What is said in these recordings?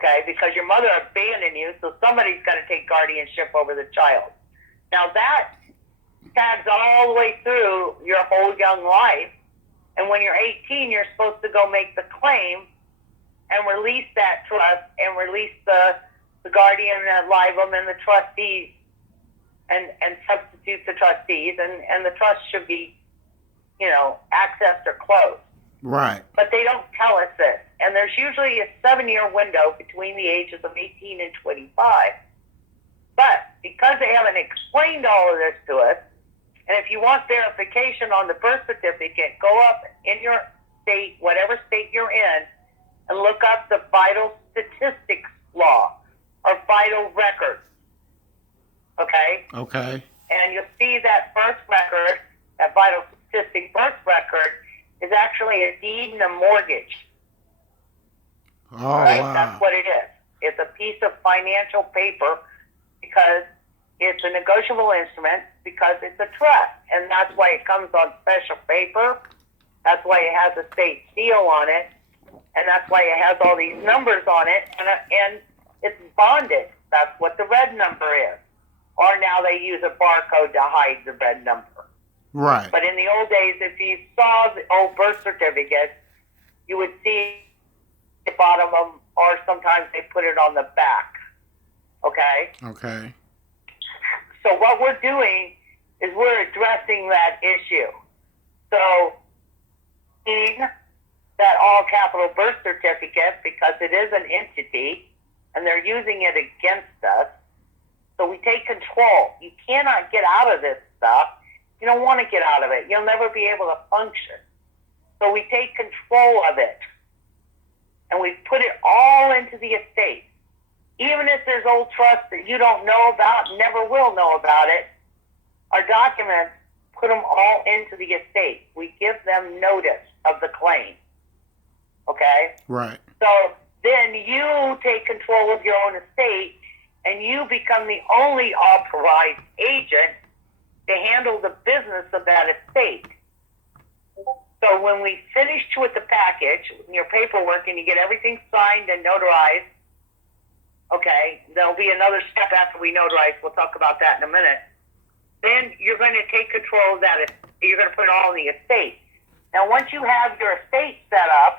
okay, because your mother abandoned you, so somebody's got to take guardianship over the child. Now that tags all the way through your whole young life, and when you're 18, you're supposed to go make the claim and release that trust and release the guardian ad litem and the trustees and substitute the trustees, and the trust should be, accessed or closed. Right. But they don't tell us this. And there's usually a 7-year window between the ages of 18 and 25. But because they haven't explained all of this to us, and if you want verification on the birth certificate, go up in your state, whatever state you're in, and look up the vital statistics law or vital records. Okay? Okay. And you'll see that birth record, that vital statistic birth record, is actually a deed and a mortgage. Oh, right? wow. That's what it is. It's a piece of financial paper because it's a negotiable instrument, because it's a trust. And that's why it comes on special paper. That's why it has a state seal on it. And that's why it has all these numbers on it. And it's bonded. That's what the red number is. Or now they use a barcode to hide the red number. Right. But in the old days, if you saw the old birth certificate, you would see the bottom of them, or sometimes they put it on the back. Okay? Okay. So what we're doing is we're addressing that issue. So, in that all capital birth certificate, because it is an entity, and they're using it against us, so we take control. You cannot get out of this stuff. You don't want to get out of it. You'll never be able to function. So we take control of it. And we put it all into the estate. Even if there's old trusts that you don't know about, never will know about it, our documents put them all into the estate. We give them notice of the claim. Okay? Right. So then you take control of your own estate, and you become the only authorized agent to handle the business of that estate. So when we finish with the package, your paperwork, and you get everything signed and notarized, okay, there'll be another step after we notarize. We'll talk about that in a minute. Then you're going to take control of that. You're going to put it all in the estate. Now, once you have your estate set up,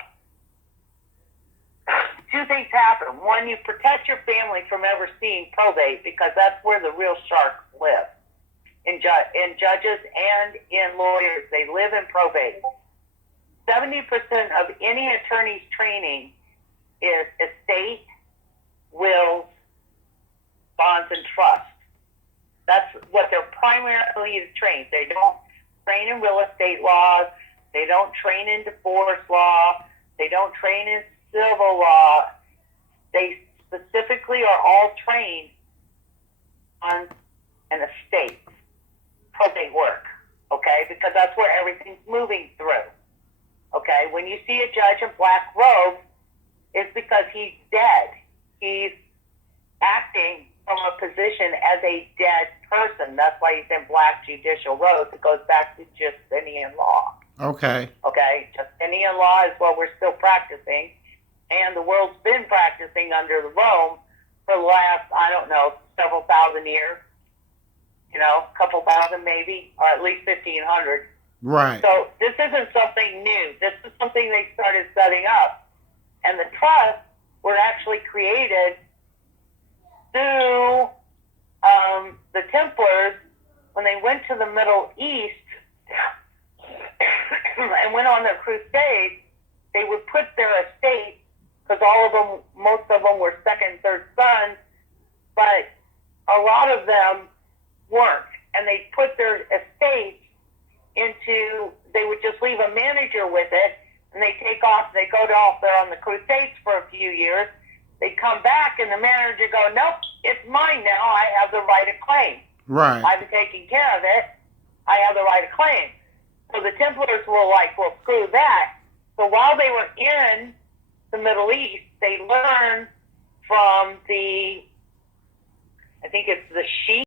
two things happen. One, you protect your family from ever seeing probate, because that's where the real sharks live. In judges and in lawyers, they live in probate. 70% of any attorney's training is estate, wills, bonds, and trust. That's what they're primarily trained. They don't train in real estate laws. They don't train in divorce law. They don't train in civil law. They specifically are all trained on an estate, probate work, okay? Because that's where everything's moving through, okay? When you see a judge in black robe, it's because he's dead. He's acting from a position as a dead person. That's why he's in black judicial robes. It goes back to Justinian law. Okay. Okay? Justinian law is what we're still practicing, and the world's been practicing under the Rome for the last, several thousand years. A couple thousand maybe, or at least 1,500. Right. So this isn't something new. This is something they started setting up. And the trusts were actually created through the Templars when they went to the Middle East and went on their crusades. They would put their estate, because most of them were second, third sons, but a lot of them weren't. And they put their estate they would just leave a manager with it, and they take off, they go off there on the crusades for a few years. They come back, and the manager go, nope, it's mine now. I have the right of claim. Right. I've been taking care of it. I have the right of claim. So the Templars were like, well, screw that. So while they were in the Middle East, they learned from I think it's the Shia